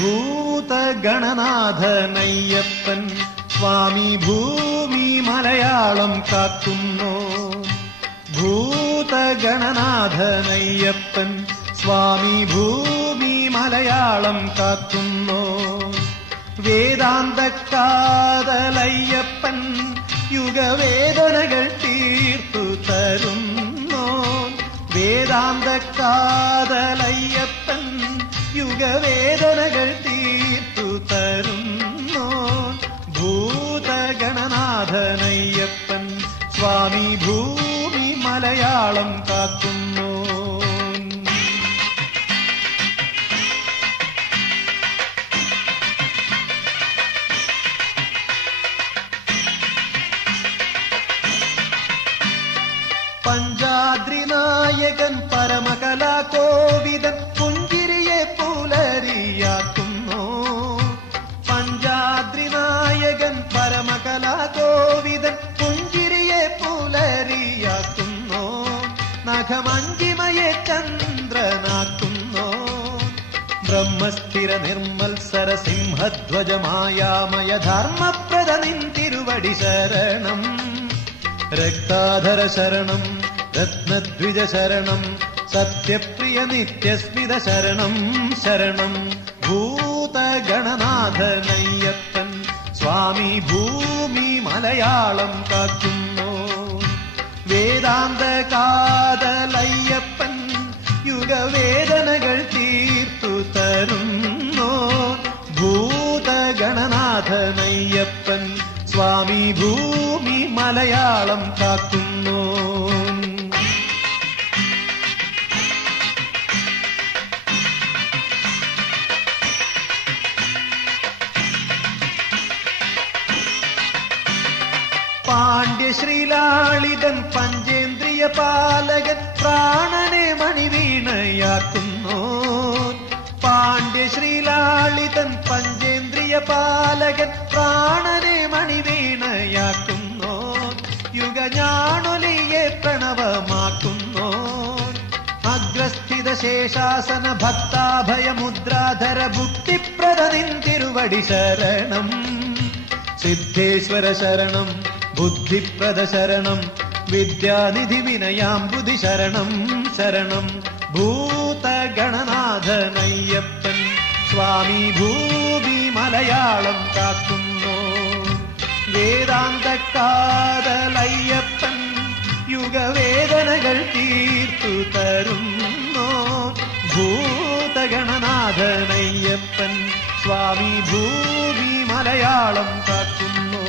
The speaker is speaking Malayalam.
ഭൂതഗണനാഥനയ്യപ്പൻ സ്വാമി ഭൂമി മലയാളം കാക്കുന്നു. ഭൂതഗണനാഥനയ്യപ്പൻ സ്വാമി ഭൂമി മലയാളം കാക്കുന്നു. വേദാന്തക്കാതലയ്യപ്പൻ യുഗവേദനകൾ തീർത്തു തരുന്നു. വേദാന്തക്കാതലയ്യപ്പൻ യുഗവേദനകൾ തീർത്തു തരുന്നു. ഭൂതഗണനാഥനയ്യപ്പൻ സ്വാമി ഭൂമി മലയാളം കാക്കുന്നു. പഞ്ചാദ്രിനായകൻ പരമകലാകോവിദൻ പുഞ്ചിരിയെ പുലരിയാക്കുന്നു. പഞ്ചാദ്രിനായകൻ പരമകലാകോവിദൻ പുഞ്ചിരിയെ പുലരിയാക്കുന്നു. നഖമഞ്ജിമയെ ചന്ദ്രനാക്കുന്നു. ബ്രഹ്മസ്ഥിര നിർമ്മത്സര സിംഹധ്വജമായാമയ ധർമ്മപ്രദ നിൻ തിരുവടി ശരണം. രക്താധര ശരണം രത്നദ്വിജ ശരണം സത്യപ്രിയ നിത്യസ്മിത ശരണം ശരണം. ഭൂതഗണനാഥനയ്യപ്പൻ സ്വാമി ഭൂമി മലയാളം കാക്കുന്നു. വേദാന്തകാതലയ്യപ്പൻ യുഗവേദനകൾ തീർത്തു തരുന്നു. ഭൂതഗണനാഥനയ്യപ്പൻ സ്വാമി ഭൂമി മലയാളം കാക്കുന്നു. പാണ്ഡ്യശ്രീലാളിതൻ പഞ്ചേന്ദ്രിയ പാലകൻ പ്രാണനെ മണിവീണയാക്കുന്നു. പാണ്ഡ്യശ്രീലാളിതൻ പഞ്ചേന്ദ്രിയ പാലകൻ പ്രാണനെ മണിവീണയാക്കുന്നു. യുഗഞാണൊലിയെ പ്രണവമാക്കുന്നു. അഗ്രസ്ഥിത ശേഷാസന ഭക്താഭയമുദ്രാധര ഭുക്തിപ്രദ നിൻ തിരുവടി ശരണം. സിദ്ധേശ്വര ശരണം ബുദ്ധിപ്രദ ശരണം വിദ്യാനിധി വിനയാംബുധി ശരണം ശരണം. ഭൂതഗണനാഥനയ്യപ്പൻ സ്വാമി ഭൂമി മലയാളം കാക്കുന്നു. വേദാന്തക്കാതലയ്യപ്പൻ യുഗവേദനകൾ തീർത്തു തരുന്നു. ഭൂതഗണനാഥനയ്യപ്പൻ സ്വാമി ഭൂമി മലയാളം കാക്കുന്നു.